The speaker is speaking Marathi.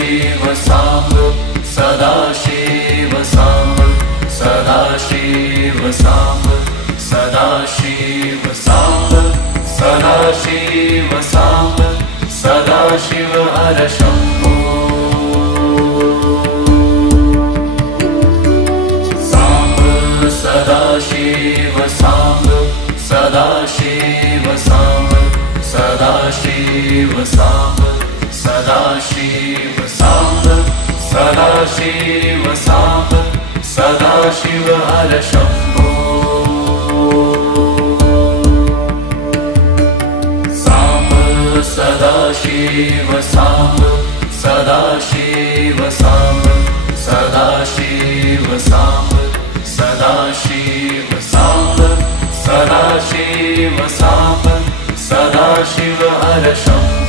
सदाशिव साम्ब सदाशिव साम्ब सदाशिव साम्ब सदाशिव साम्ब सदाशिव साम्ब सदाशिव हर शम्भो साम्ब सदाशिव साम्ब सदाशिव साम्ब सदाशिव साम्ब सदाशिव साम्ब सदाशिव साम्ब सदाशिव हर शम्भो साम्ब सदाशिव साम्ब सदाशिव साम्ब सदाशिव साम्ब सदाशिव साम्ब सदाशिव साम्ब सदाशिव हर शम्भो